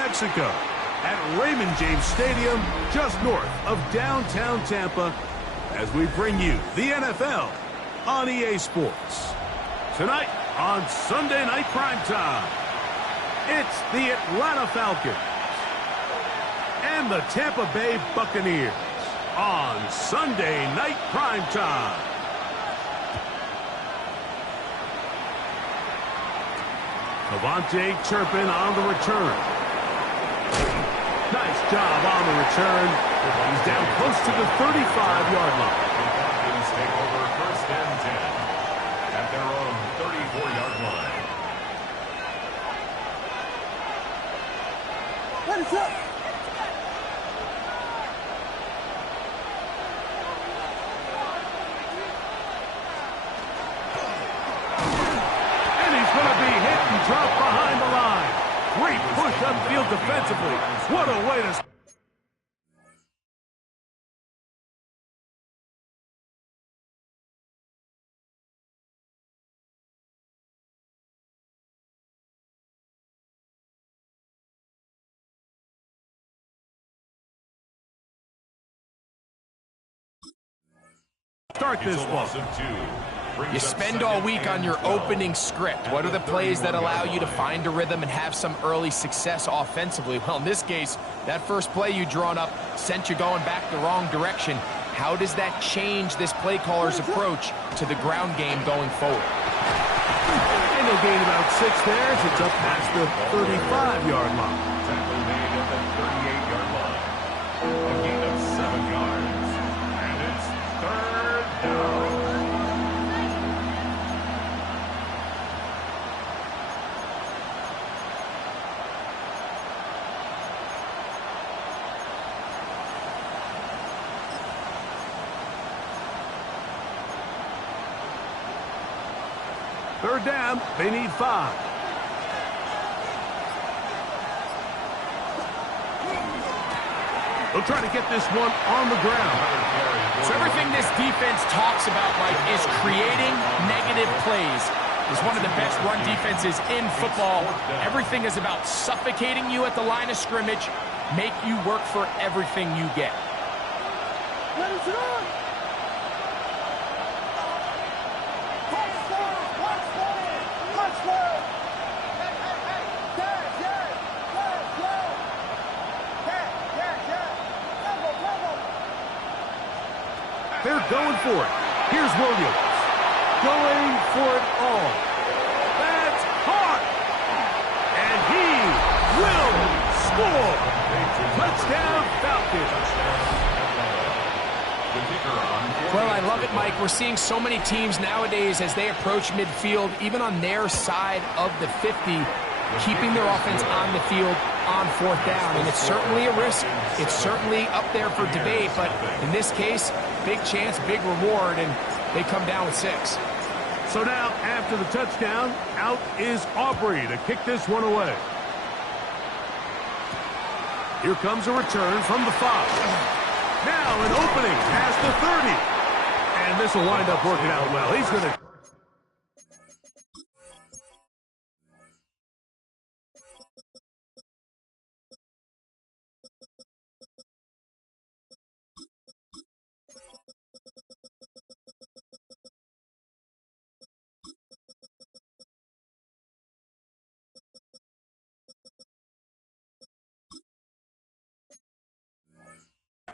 Mexico at Raymond James Stadium, just north of downtown Tampa, as we bring you the NFL on EA Sports. Tonight on Sunday Night Primetime, it's the Atlanta Falcons and the Tampa Bay Buccaneers on Sunday Night Primetime. Devontae Turpin on the return. Nice job on the return. He's down close to the 35-yard line. Falcons take over 1st and 10 at their own 34-yard line. What is up? Drop behind the line. Great push upfield defensively. What a way to... Start this one. You spend all week on your opening script. What are the plays that allow you to find a rhythm and have some early success offensively? Well, in this case, that first play you drawn up sent you going back the wrong direction. How does that change this play caller's approach to the ground game going forward? And they'll gain about 6 there as it's up past the 35-yard line. Tackle made at the 38-yard line. A gain of 7 yards. And it's 3rd down. Third down, they need 5. They'll try to get this one on the ground. So everything this defense talks about, Mike, is creating negative plays. It's one of the best run defenses in football. Everything is about suffocating you at the line of scrimmage, make you work for everything you get. Let us run! They're going for it. Here's Williams. Going for it all. That's hard. And he will score. Touchdown, Falcons. Well, I love it, Mike. We're seeing so many teams nowadays as they approach midfield, even on their side of the 50, keeping their offense on the field on 4th down. And it's certainly a risk. It's certainly up there for debate, but in this case, big chance, big reward, and they come down with 6. So now, after the touchdown, out is Aubrey to kick this one away. Here comes a return from the 5. Now an opening past the 30. And this will wind up working out well. He's going to...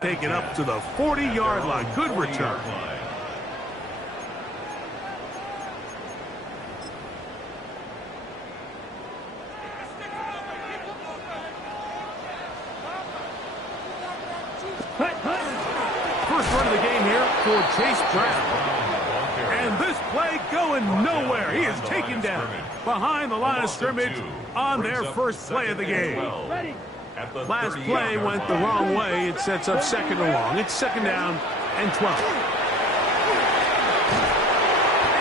take it up to the 40-yard line. Good return. First run of the game here for Chase Brown. And this play going nowhere. He is taken down behind the line of scrimmage on their first play of the game. Last play went the wrong way. It sets up 2nd and long. It's 2nd down and 12.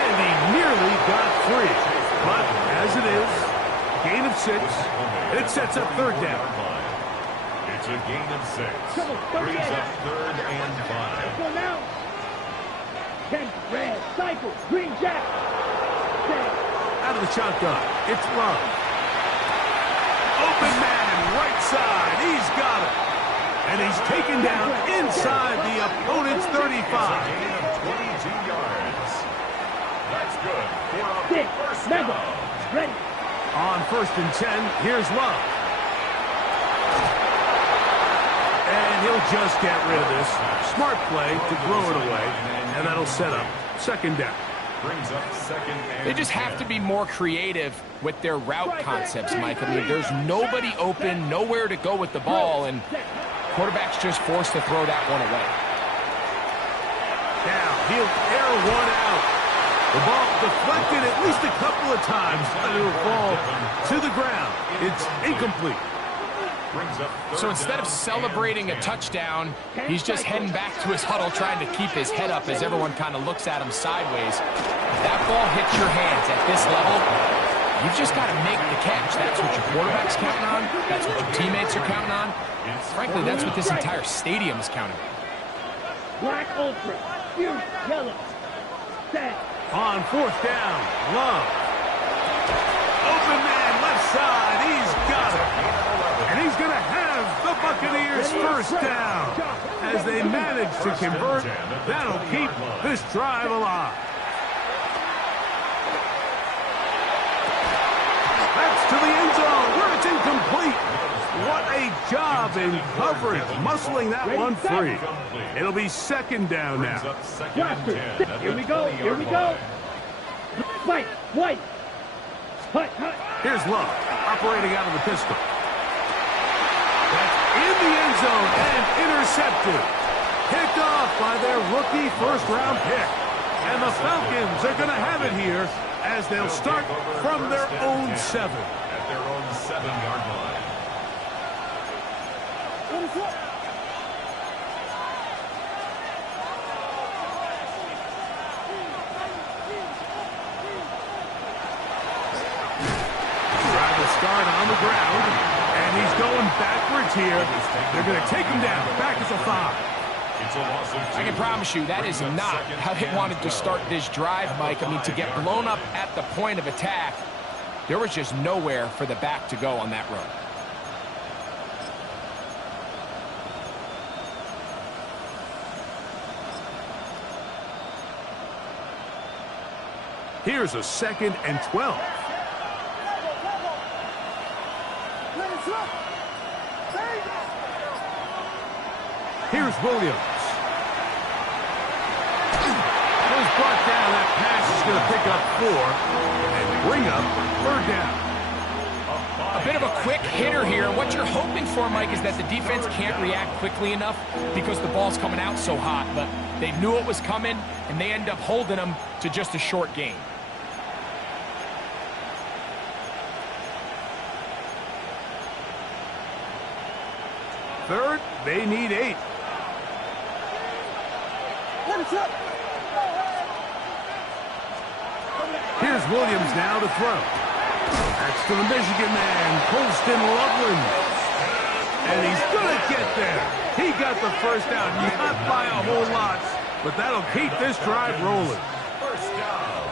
And he nearly got free. But as it is, gain of 6. It sets up 3rd down. It's a gain of 6. Brings up 3rd and 5. Go now. 10 red, cycle, green jack. Out of the shotgun, it's Love. Open man, right He's taken down inside the opponent's 35. Gain of 22 yards. That's good for a Six, first Madden, down. ready. On 1st and 10, here's Love. And he'll just get rid of this. Smart play to throw it away, and that'll set up 2nd down. Brings up 2nd and They just have to be more creative with their route concepts, Mike. I mean, there's nobody open, nowhere to go with the ball, and quarterback's just forced to throw that one away. Now, he'll air one out. The ball deflected at least a couple of times, and it'll fall to the ground. It's incomplete. brings up So instead of celebrating a touchdown, he's just heading back to his huddle trying to keep his head up as everyone kind of looks at him sideways. If that ball hits your hands at this level, you've just got to make the catch. That's what your quarterback's counting on. That's what your teammates are counting on. Frankly, that's what this entire stadium is counting on. Black Ultra, huge yellow, set. On 4th down, Love. Open man, left side, he's got it. And he's going to have the Buccaneers first down. As they manage to convert, that'll keep this drive alive. That's to the end zone where it's incomplete. What a job in coverage, muscling that one free. It'll be 2nd down now. Blaster, here we go, here we go. White, white. Hut, hut. Here's Love, operating out of the pistol. That's in the end zone and intercepted. Picked off by their rookie first-round pick. And the Falcons are going to have it here as they'll start from their own 7. At their own 7-yard line. Start on the ground, and he's going backwards here. They're going to take him down, back as a 5. It's a loss of 2. I can promise you that is not how they wanted to start this drive, Mike. I mean, to get blown up at the point of attack, there was just nowhere for the back to go on that run. Here's a 2nd and 12. Here's Williams. Was brought down. That pass is going to pick up 4 and bring up 3rd down. A bit of a quick hitter here. What you're hoping for, Mike, is that the defense can't react quickly enough because the ball's coming out so hot. But they knew it was coming, and they end up holding them to just a short gain. Third, they need 8. Here's Williams now to throw. That's to the Michigan man, Colston Loveland. And he's going to get there. He got the first down, not by a whole lot, but that'll keep this drive rolling. First down.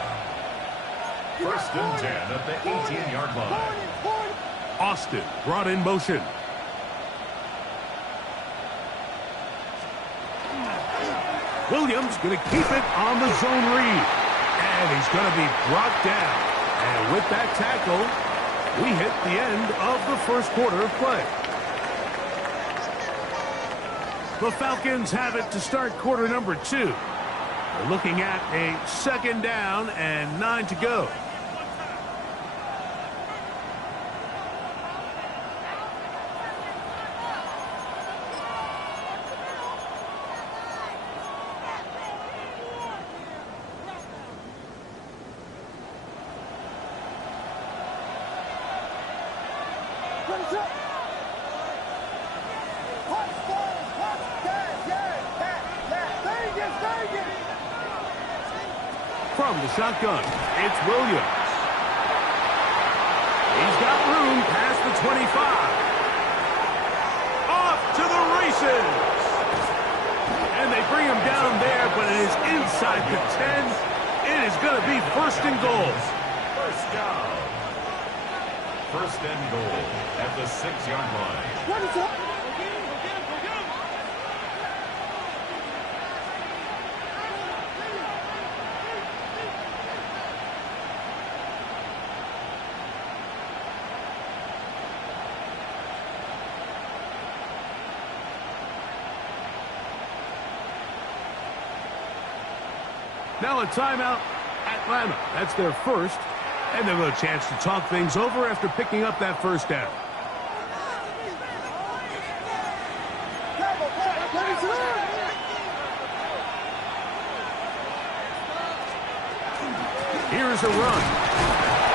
1st and 10 at the 18-yard line. Austin brought in motion. Williams going to keep it on the zone read. And he's going to be brought down. And with that tackle, we hit the end of the first quarter of play. The Falcons have it to start quarter number 2. They're looking at a 2nd down and 9 to go. From the shotgun, it's Williams. He's got room past the 25. Off to the races. And they bring him down there, but it is inside the 10. It is going to be 1st and goal. First down. 1st and goal at the 6-yard line. Now a timeout, Atlanta. That's their first. And they'll have a chance to talk things over after picking up that first down. Here's a run.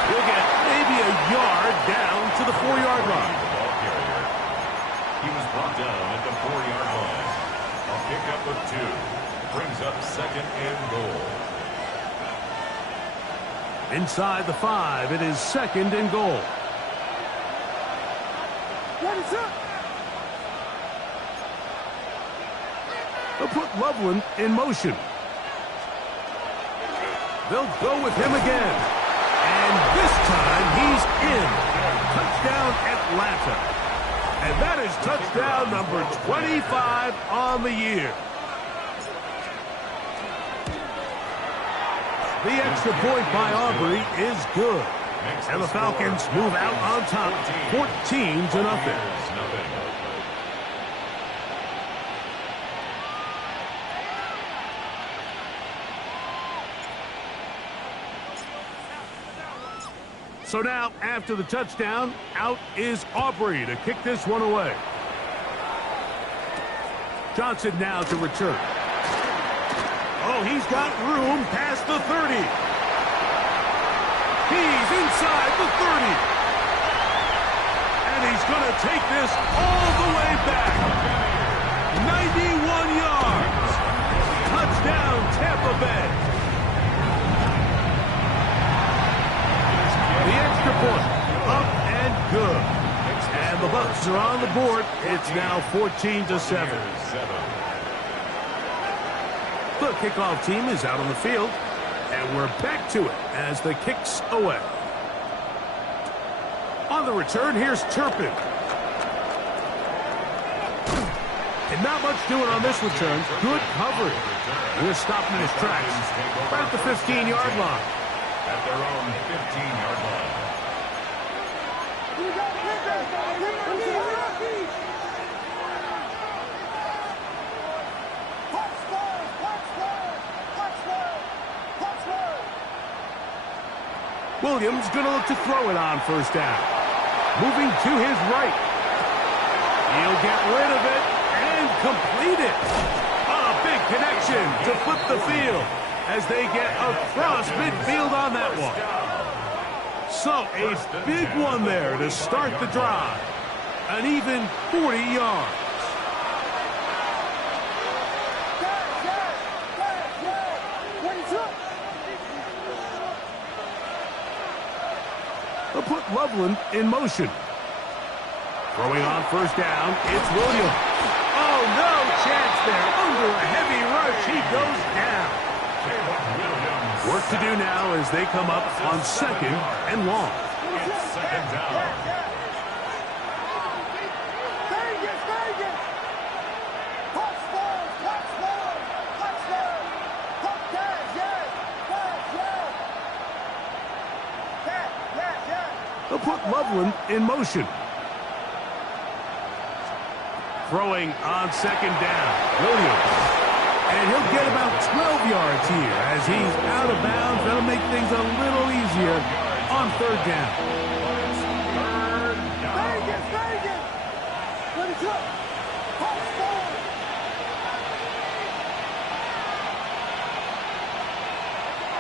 He'll get maybe a yard down to the 4-yard line. He was brought down at the 4-yard line. A pickup of 2. Brings up 2nd and goal. Inside the 5, it is 2nd and goal. What is up? They'll put Loveland in motion. They'll go with him again. And this time he's in. Touchdown Atlanta. And that is touchdown number 25 on the year. The extra point by Aubrey is good. And the Falcons move out on top 14-0. So now, after the touchdown, out is Aubrey to kick this one away. Johnson now to return. Oh, he's got room past the 30. He's inside the 30. And he's going to take this all the way back. 91 yards. Touchdown, Tampa Bay. The extra point, up and good. And the Bucs are on the board. It's now 14-7. The kickoff team is out on the field, and we're back to it as the kick's away. On the return, here's Turpin. And not much doing on this return. Good coverage. We're stopping in his tracks right at the 15-yard line. At their own 15-yard line. Williams going to look to throw it on first down. Moving to his right. He'll get rid of it and complete it. A big connection to flip the field as they get across midfield on that one. So a big one there to start the drive. An even 40 yards. They'll put Loveland in motion. Throwing on first down, it's Williams. Oh, no chance there. Under a heavy rush, he goes down. Work to do now as they come up on 2nd and long. It's 2nd down. They'll put Loveland in motion. Throwing on 2nd down, Williams. And he'll get about 12 yards here as he's out of bounds. That'll make things a little easier on 3rd down.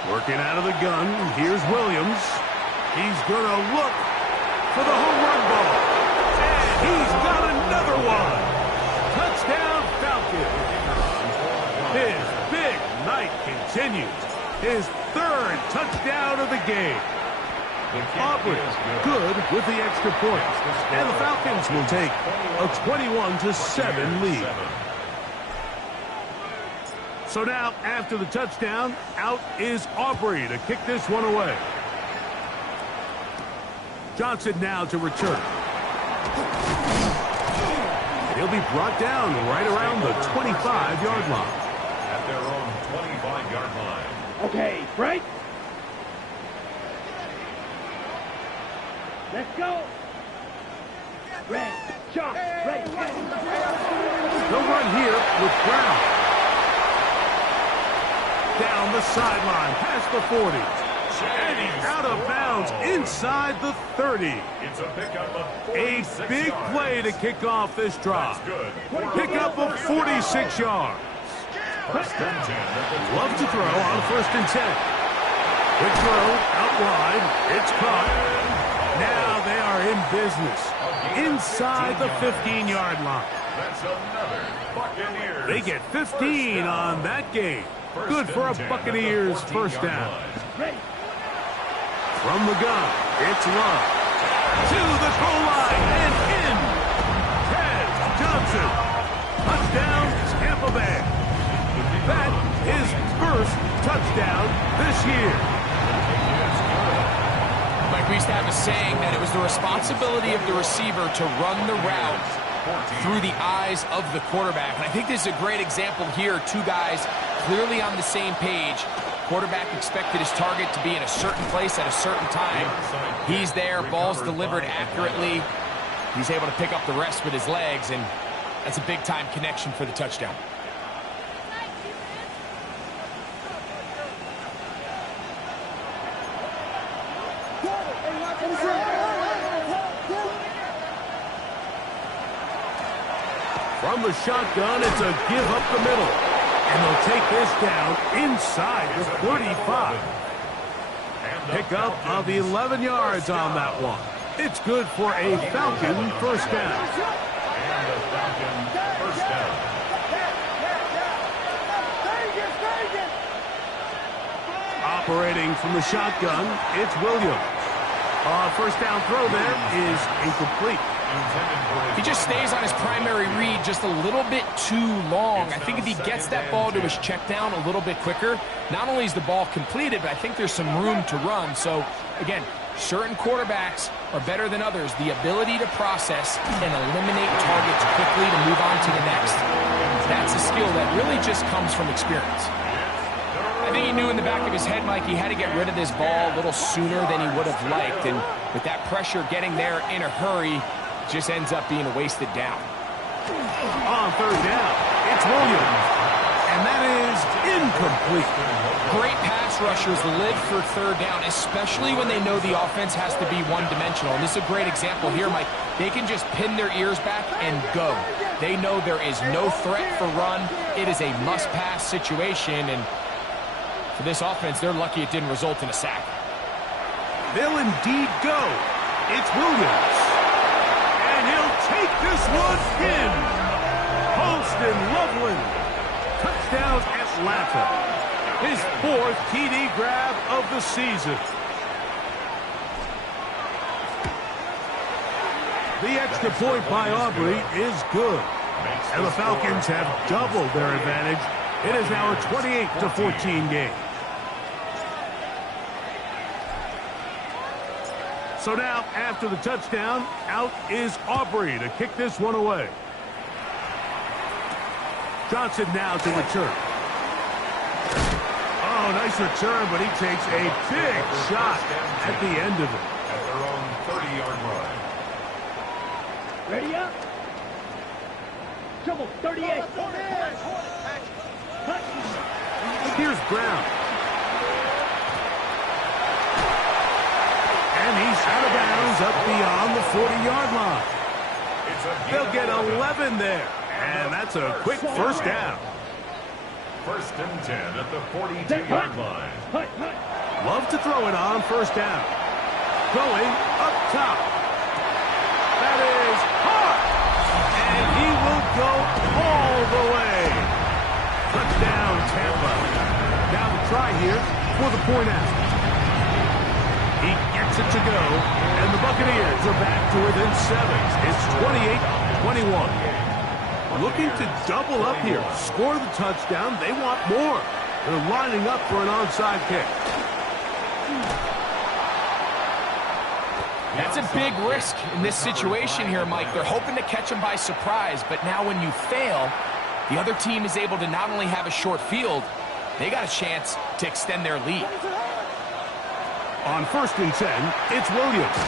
Working out of the gun, here's Williams. He's going to look for the home run ball. And he's got another one. Touchdown, Falcons. His big night continues. His 3rd touchdown of the game. Aubrey good with the extra point. And the Falcons will take a 21-7 lead. So now, after the touchdown, out is Aubrey to kick this one away. Johnson now to return. He'll be brought down right around the 25-yard line. At their own 25-yard line. Okay, break. Let's go. Red, shot, red. They'll run here with Brown. down the sideline past the 40. And he's out of bounds inside the 30. It's a pickup of A 46 big yards. play to kick off this drive. Good. Pickup of 46 yards. First and 10. Love to throw on 1st and 10. Quick throw out wide. It's caught. Now they are in business inside the 15-yard line. That's another Buccaneers. They get 15 on that game. Good for a Buccaneers first down. From the gun, it's Love. To the goal line and in. Ted Johnson. Touchdown, Tampa Bay. That is first touchdown this year. Like we used to have a saying that it was the responsibility of the receiver to run the route through the eyes of the quarterback. And I think this is a great example here. Two guys clearly on the same page. Quarterback expected his target to be in a certain place at a certain time. He's there, ball's delivered accurately. He's able to pick up the rest with his legs, and that's a big-time connection for the touchdown. From the shotgun, it's a give up the middle. And they'll take this down inside the 35. Pickup of 11 yards on that one. It's good for a Falcon first down. And a Falcon first down. Operating from the shotgun, it's Williams. First down throw there is incomplete. He just stays on his primary read just a little bit too long. I think if he gets that ball to his check down a little bit quicker, not only is the ball completed, but I think there's some room to run. So, again, certain quarterbacks are better than others. The ability to process and eliminate targets quickly to move on to the next. That's a skill that really just comes from experience. I think he knew in the back of his head, Mike, he had to get rid of this ball a little sooner than he would have liked. And with that pressure getting there in a hurry, just ends up being a wasted down. On third down, it's Williams. And that is incomplete. Great pass rushers live for third down, especially when they know the offense has to be one-dimensional. And this is a great example here, Mike. They can just pin their ears back and go. They know there is no threat for run. It is a must-pass situation. And for this offense, they're lucky it didn't result in a sack. They'll indeed go. It's Williams. And he'll take this one in. Holston Loveland. Touchdown Atlanta. His 4th TD grab of the season. The extra point by Aubrey is good. And the Falcons have doubled their advantage. It is now a 28-14 game. So now, after the touchdown, out is Aubrey to kick this one away. Johnson now to return. Oh, nice return, but he takes a big shot at the end of it. At their own 30-yard line. Ready up. Trouble, 38. Here's Brown. And he's out of bounds up beyond the 40-yard line. They'll get 11 there. And that's a quick first down. First and 10 at the 42-yard line. Love to throw it on first down. Going up top. That is hard. And he will go all the way. Touchdown, Tampa. Now the try here for the point after. He gets it to go, and the Buccaneers are back to within 7. It's 28-21. Looking to double up here, score the touchdown. They want more. They're lining up for an onside kick. That's a big risk in this situation here, Mike. They're hoping to catch him by surprise, but now when you fail, the other team is able to not only have a short field, they got a chance to extend their lead. On first and 10, it's Williams.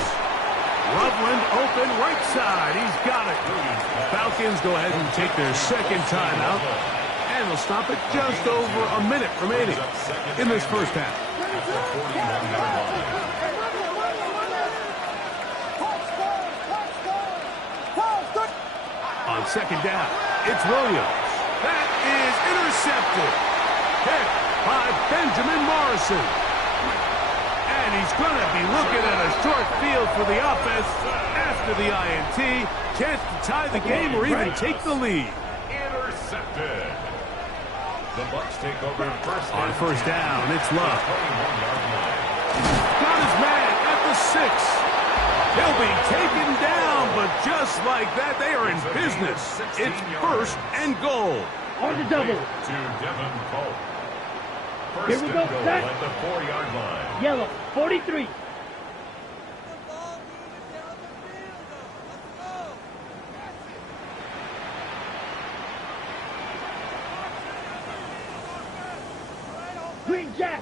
Loveland open right side. He's got it. The Falcons go ahead and take their second timeout And they'll stop it just over a minute remaining in this first half. On second down, it's Williams. That is intercepted. Hit by Benjamin Morrison. And he's going to be looking at a short field for the offense after the INT. Chance to tie the game or even take the lead. Intercepted. The Bucs take over first. On first down, it's Love. Got his man at the 6. He'll be taken down, but just like that, they are in business. It's first and goal. On the double. To Devin Polk. Here we go, set. At the 4-yard line. Yellow, 43. Green Jack.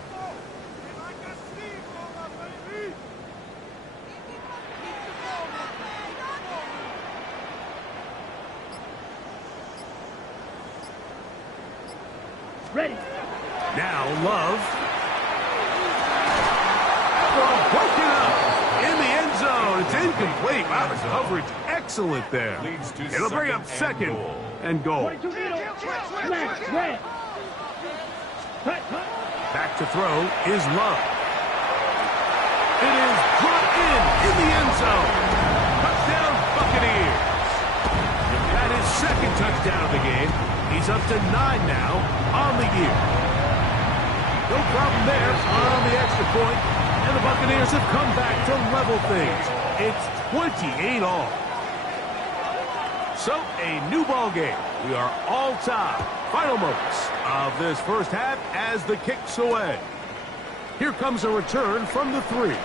Ready. Now Love. Broken up in the end zone. It's incomplete. Wow, the coverage excellent there. It'll bring up second and goal. 22 middle. Flash, red. Cut. Back to throw is Love. It is brought in the end zone. Touchdown Buccaneers. That is second touchdown of the game. He's up to 9 now on the year. No problem there on the extra point, and the Buccaneers have come back to level things. It's 28 all. So, a new ball game. We are all tied. Final moments of this first half as the kick's away. Here comes a return from the 3.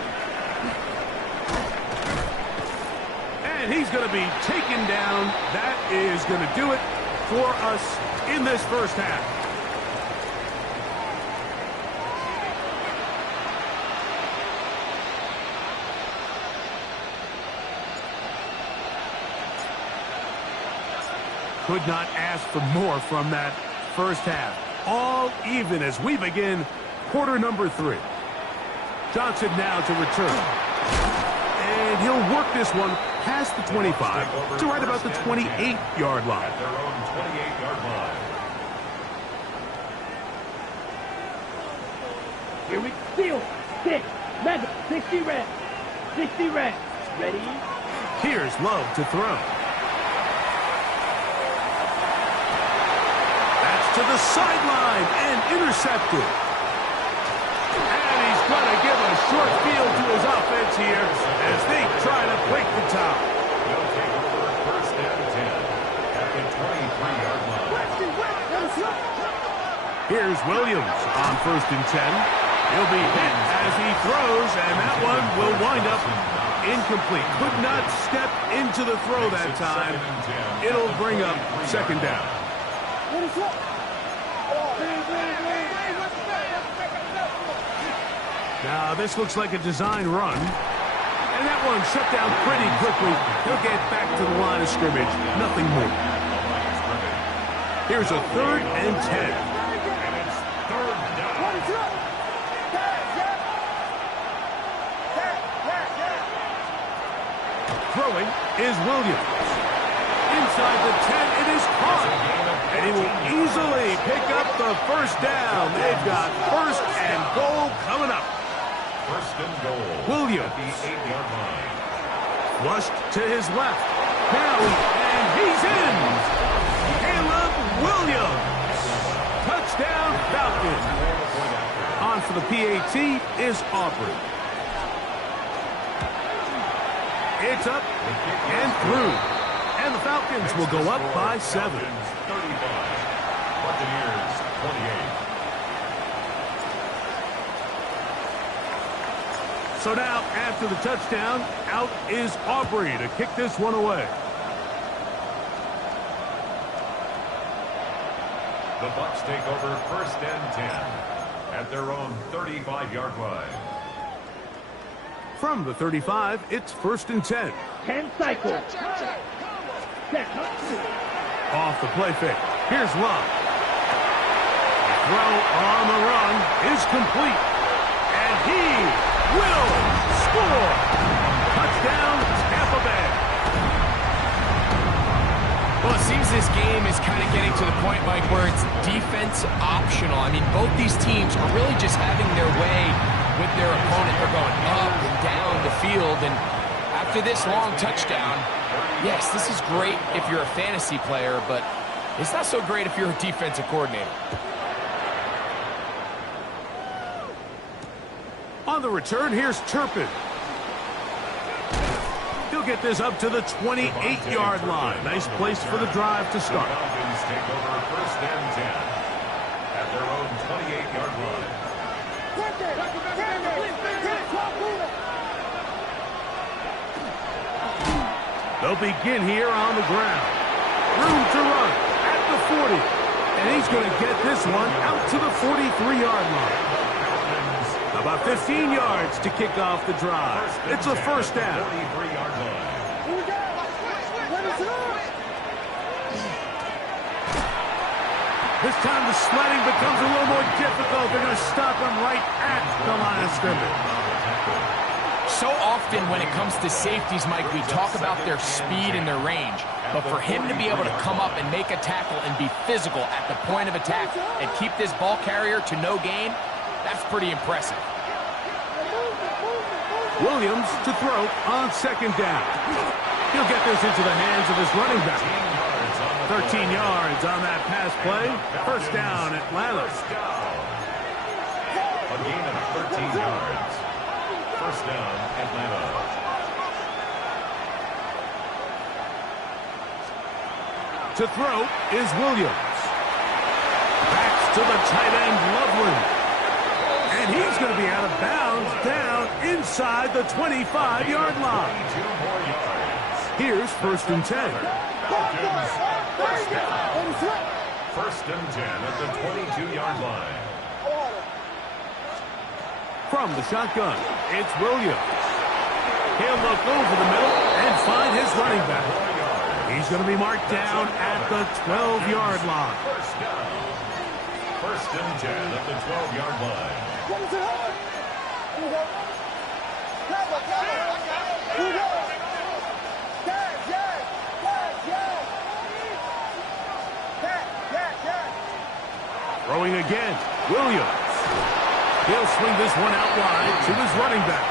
And he's going to be taken down. That is going to do it for us in this first half. Could not ask for more from that first half. All even as we begin quarter number 3. Johnson now to return. And he'll work this one past the 25 to right about the 28-yard line. At their own 28-yard line. Here we steal. 6. Mega. 60 red. 60 red. Ready? Here's Love to throw. That's to the sideline and intercepted. And he's going to give a short field to his offense here as they try to break the top. They'll take over first and 10 at the 23-yard line. Here's Williams on first and 10. He'll be hit as he throws, and that one will wind up incomplete. Could not step into the throw that time. It'll bring up second down. Now, this looks like a design run. And that one shut down pretty quickly. He'll get back to the line of scrimmage. Nothing more. Here's a 3rd and 10. And it's third down. Throwing is Williams. Inside the 10, it is caught. And he will easily pick up the first down. They've got first and goal coming up. First and goal. Williams. At the 8-yard line. Flushed to his left. Now, and he's in. Caleb Williams. Touchdown Falcons. On for the PAT is Aubrey. It's up and through. And the Falcons will go up by 7. 35. Buccaneers 28. So now, after the touchdown, out is Aubrey to kick this one away. The Bucs take over first and 10 at their own 35-yard line. From the 35, it's first and 10. 10 cycles. Off the play fake. Here's Love. throw on the run is complete. And he will score. Touchdown, Tampa Bay. Well, it seems this game is kind of getting to the point, Mike, where it's defense optional. I mean, both these teams are really just having their way with their opponent. They're going up and down the field, and after this long touchdown, yes, this is great if you're a fantasy player, but it's not so great if you're a defensive coordinator. On the return, here's Turpin. He'll get this up to the 28-yard line. Nice place for the drive to start. The Falcons take over first and 10 at their own 28-yard line. They'll begin here on the ground. Room to run at the 40. And he's going to get this one out to the 43-yard line. About 15 yards to kick off the drive. It's a first down. 43-yard line. This time the sledding becomes a little more difficult. They're going to stop him right at the line of scrimmage. So often when it comes to safeties, Mike, we talk about their speed and their range. But for him to be able to come up and make a tackle and be physical at the point of attack and keep this ball carrier to no gain, that's pretty impressive. Williams to throw on second down. He'll get this into the hands of his running back. 13 yards on that pass play. First down, Atlanta. A gain of 13 yards. First down, Atlanta. To throw is Williams. Backs to the tight end, Loveland. And he's going to be out of bounds down inside the 25-yard line. 22 more yards. Here's first and 10. Falcons, first down. First and 10 at the 22-yard line. From the shotgun, it's Williams. He'll look over the middle and find his running back. He's going to be marked down at the 12-yard line. First down. First and 10 at the 12-yard line. Throwing again, Williams. He'll swing this one out wide to his running back.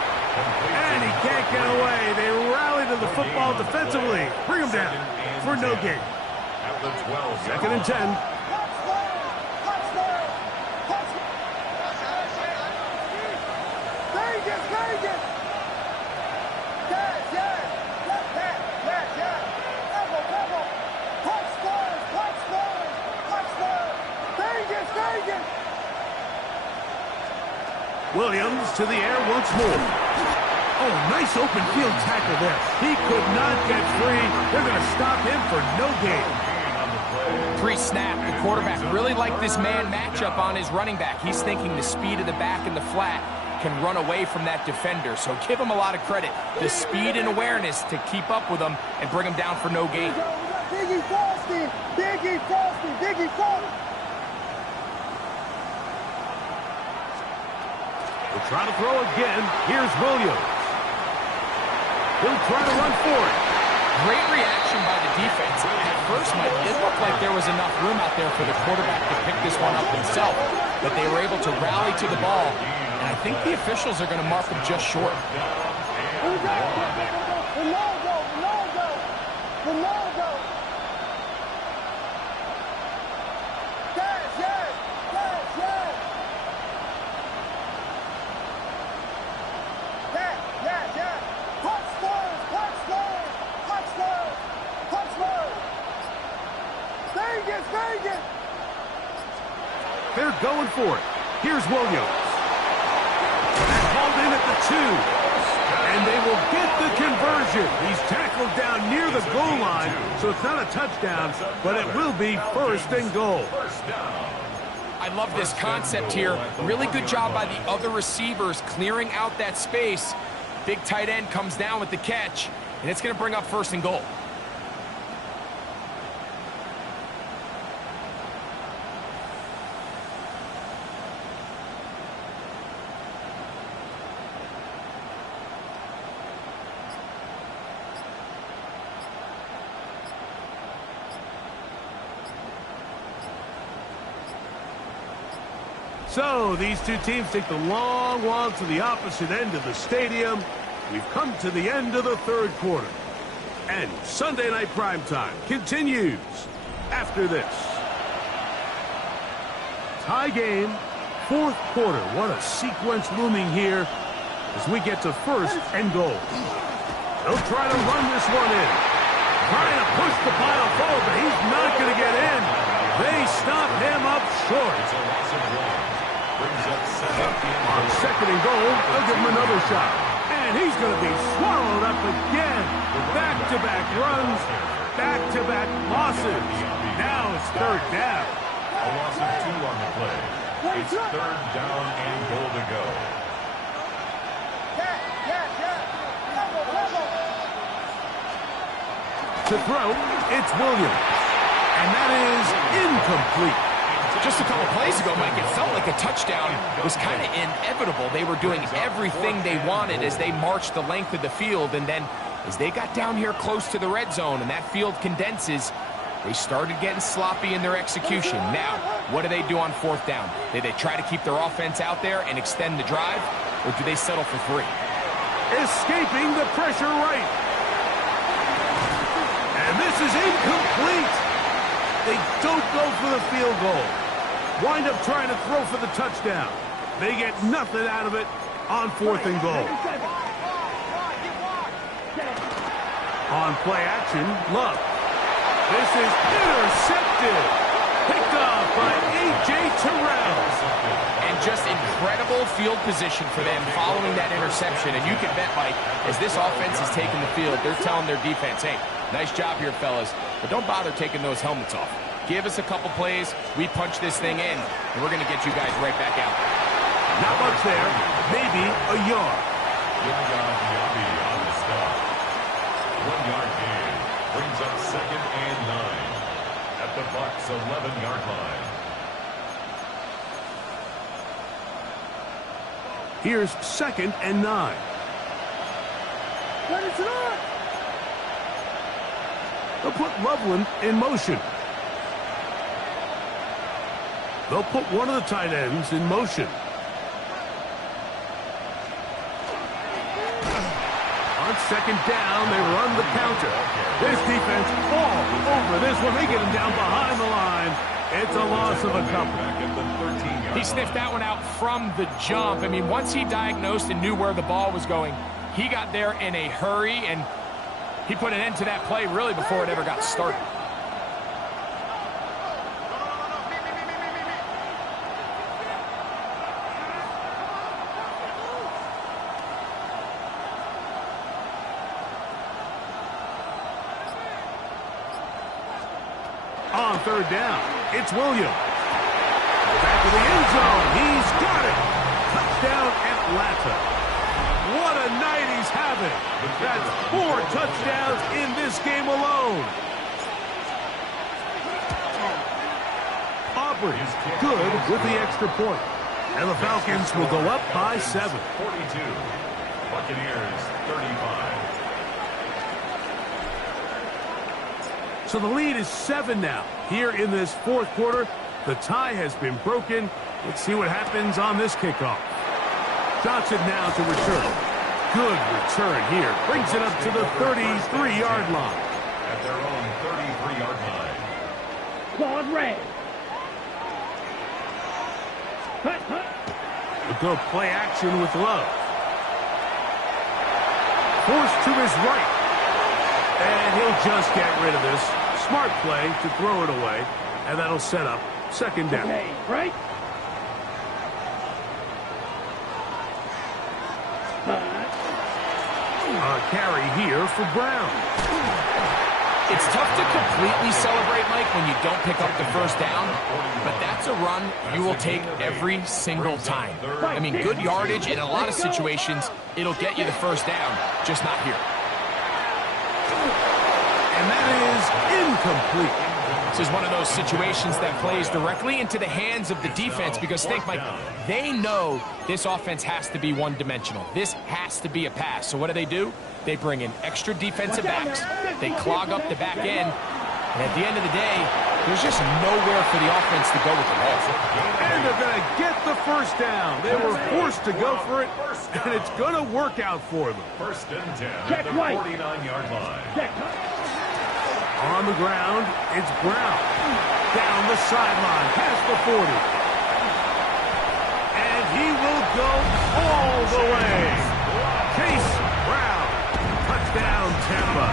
And he can't get away. They rally to the football defensively. Bring him down for no gain. At the 12. Second and 10. Williams to the air once more. Oh, nice open field tackle there. He could not get free. They're going to stop him for no gain. Pre-snap, the quarterback really liked this man matchup on his running back. He's thinking the speed of the back and the flat can run away from that defender. So give him a lot of credit. The speed and awareness to keep up with him and bring him down for no gain. Biggie Frosty! Biggie Frosty! Biggie Frosty! We'll try to throw again. Here's Williams. He'll try to run for it. Great reaction by the defense. At first, Mike, it looked like there was enough room out there for the quarterback to pick this one up himself, but they were able to rally to the ball, and I think the officials are going to mark him just short. They're going for it. Here's Williams. Called in at the 2. And they will get the conversion. He's tackled down near the goal line, so it's not a touchdown, but it will be first and goal. I love this concept here. Really good job by the other receivers clearing out that space. Big tight end comes down with the catch, and it's going to bring up first and goal. So these two teams take the long walk to the opposite end of the stadium. We've come to the end of the third quarter. And Sunday Night Primetime continues after this. Tie game, fourth quarter. What a sequence looming here as we get to first and goal. They'll try to run this one in. Trying to push the pile forward, but he's not going to get in. They stop him up short. On second and goal, they'll give him another shot. And he's going to be swallowed up again. Back-to-back runs, back-to-back losses. Now it's third down. A loss of 2 on the play. It's third down and goal to go. To throw, it's Williams. And that is incomplete. Just a couple plays ago, Mike, it felt like a touchdown was kind of inevitable. They were doing everything they wanted as they marched the length of the field. And then as they got down here close to the red zone and that field condenses, they started getting sloppy in their execution. Now, what do they do on fourth down? Do they try to keep their offense out there and extend the drive, or do they settle for 3? Escaping the pressure right. And this is incomplete. They don't go for the field goal. Wind up trying to throw for the touchdown. They get nothing out of it on fourth and goal. On play action, Love. This is intercepted. Picked off by A.J. Terrell. And just incredible field position for them following that interception. And you can bet, Mike, as this offense is taking the field, they're telling their defense, hey, nice job here, fellas, but don't bother taking those helmets off. Give us a couple plays, we punch this thing in, and we're going to get you guys right back out. Not much there, maybe a yard. Yabi on the stop. 1 yard gain brings up second and 9 at the Bucs' 11-yard line. Here's second and 9. Let it up. They'll put Loveland in motion. They'll put one of the tight ends in motion. On second down, they run the counter. This defense all over this one. They get him down behind the line. It's a loss of a couple. He sniffed that one out from the jump. I mean, once he diagnosed and knew where the ball was going, he got there in a hurry, and he put an end to that play really before it ever got started. On third down, it's Williams. Back to the end zone. He's got it. Touchdown, Atlanta. What a night he's having. That's 4 touchdowns in this game alone. Aubrey is good with the extra point. And the Falcons will go up by 7. 42. Buccaneers 35. So the lead is 7 now. Here in this fourth quarter, the tie has been broken. Let's see what happens on this kickoff. Johnson now to return. Good return here. Brings it up to the 33-yard line. At their own 33-yard line. Claude Ray. We'll go play action with Love. Forced to his right. And he'll just get rid of this. Smart play to throw it away. And that'll set up second down. Okay, right? A carry here for Brown. It's tough to completely celebrate, Mike, when you don't pick up the first down, but that's a run you will take every single time. I mean, good yardage in a lot of situations, it'll get you the first down, just not here. And that is incomplete. This is one of those situations that plays directly into the hands of the defense because, think, Mike, they know this offense has to be one-dimensional. This has to be a pass. So what do? They bring in extra defensive backs. They clog up the back end, And at the end of the day, there's just nowhere for the offense to go with the ball. And they're going to get the first down. They were forced to go for it, and it's going to work out for them. First and 10 Check at the right. 49-yard line. Check. On the ground, it's Brown. Down the sideline, past the 40. And he will go all the way. Chase Brown. Touchdown, Tampa.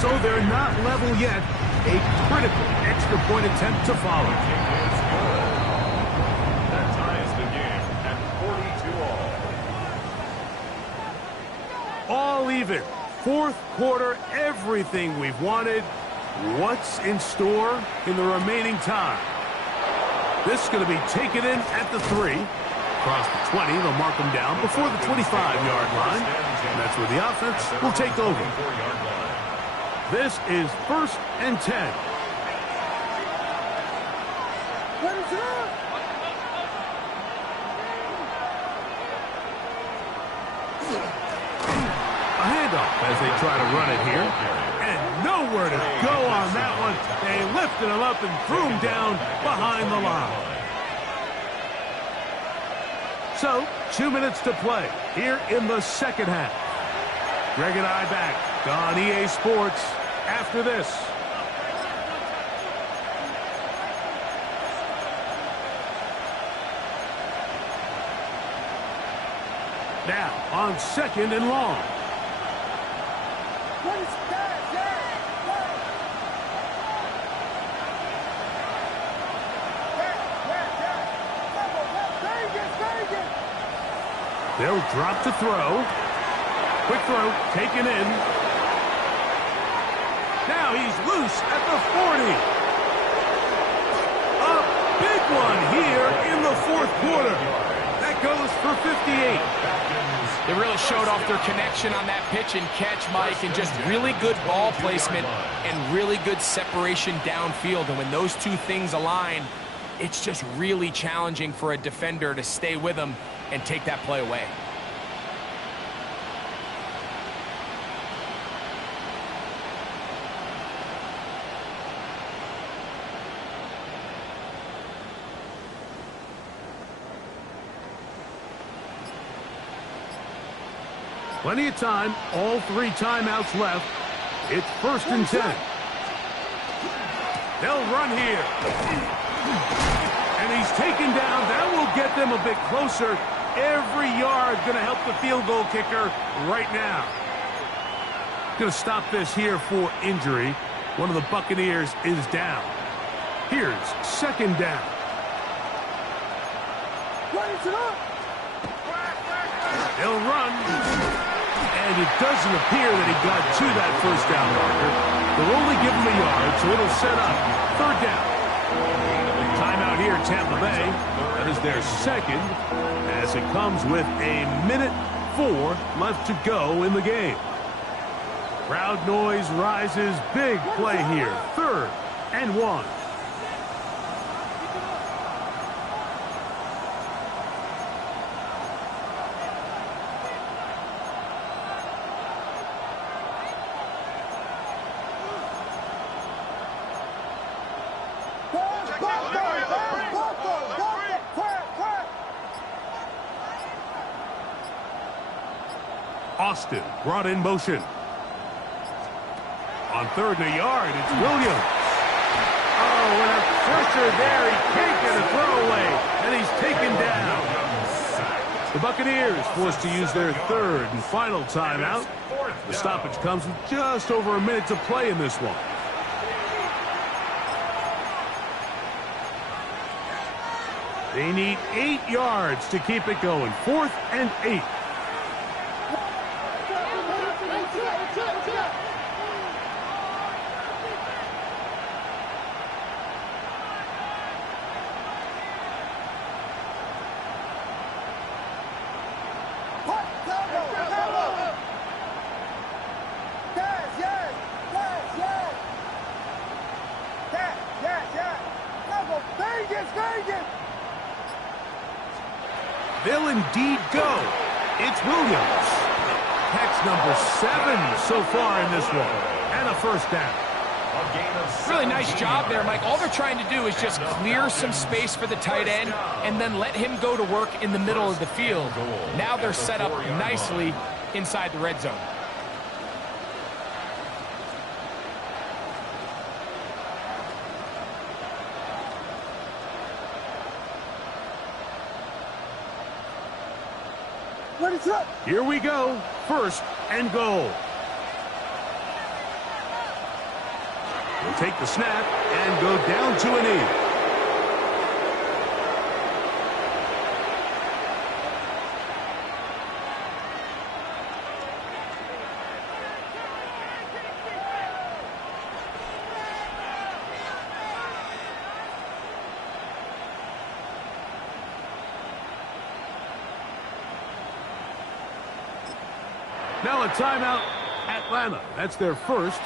So they're not level yet. A critical extra point attempt to follow. It's good. That ties the game at 42 all. All even. Fourth quarter, everything we've wanted. What's in store in the remaining time? This is going to be taken in at the 3. Across the 20, they'll mark them down before the 25-yard line. And that's where the offense will take over. This is first and 10. What is up? A handoff as they try to run it here. And nowhere to go on that one. They lifted him up and threw him down behind the line. So, 2 minutes to play here in the second half. Greg and I back on EA Sports after this. Now, on second and long. What is that? They'll drop to throw. Quick throw, taken in. Now he's loose at the 40. A big one here in the fourth quarter. That goes for 58. They really showed off their connection on that pitch and catch, Mike, and just really good ball placement and really good separation downfield. And when those two things align, it's just really challenging for a defender to stay with them and take that play away. Plenty of time, all 3 timeouts left. It's first and 10. They'll run here. And he's taken down. That will get them a bit closer. Every yard going to help the field goal kicker right now. Going to stop this here for injury. One of the Buccaneers is down. Here's second down. Raise it up. They'll run. And it doesn't appear that he got to that first down marker. They'll only give him a yard, so it'll set up third down. Timeout here, Tampa Bay. That is their second, as it comes with a minute 4 left to go in the game. Crowd noise rises. Big play here. Third and 1. Austin brought in motion. On third and a yard, it's Williams. Oh, and a pressure there. He can't get a throwaway, and he's taken down. The Buccaneers forced to use their third and final timeout. The stoppage comes with just over a minute to play in this one. They need 8 yards to keep it going. 4th and 8. They'll indeed go. It's Williams. Catch number 7 so far in this one. And a first down. A gain of Really nice 17 job there, yards. Mike. All they're trying to do is just clear some space for the tight end and then let him go to work in the middle of the field. Now they're set up nicely inside the red zone. Ready, set. Here we go. First and goal. We'll take the snap and go down to a knee. Now a timeout, Atlanta. That's their first,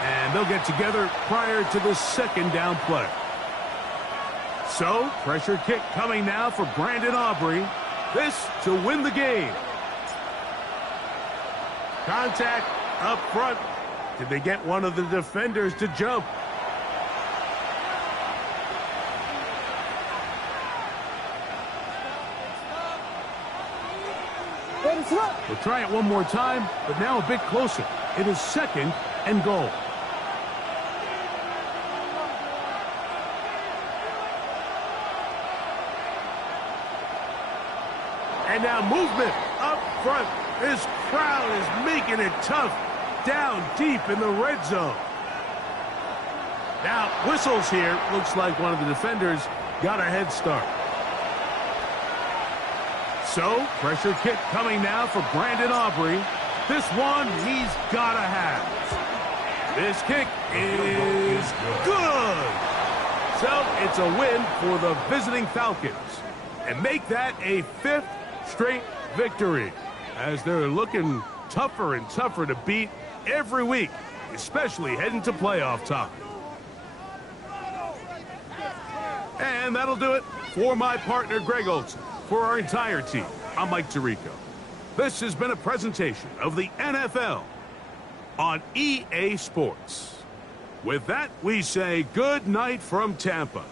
and they'll get together prior to the second down play. So, pressure kick coming now for Brandon Aubrey. This to win the game. Contact up front. Did they get one of the defenders to jump? Ready, set. We'll try it one more time, but now a bit closer. It is second and goal. And now movement up front. This crowd is making it tough down deep in the red zone. Now, whistles here. Looks like one of the defenders got a head start. So, pressure kick coming now for Brandon Aubrey. This one he's got to have. This kick is good. So, it's a win for the visiting Falcons. And make that a 5th straight victory, as they're looking tougher and tougher to beat every week, especially heading to playoff time. And that'll do it for my partner, Greg Olson. For our entire team, I'm Mike Tirico. This has been a presentation of the NFL on EA Sports. With that, we say good night from Tampa.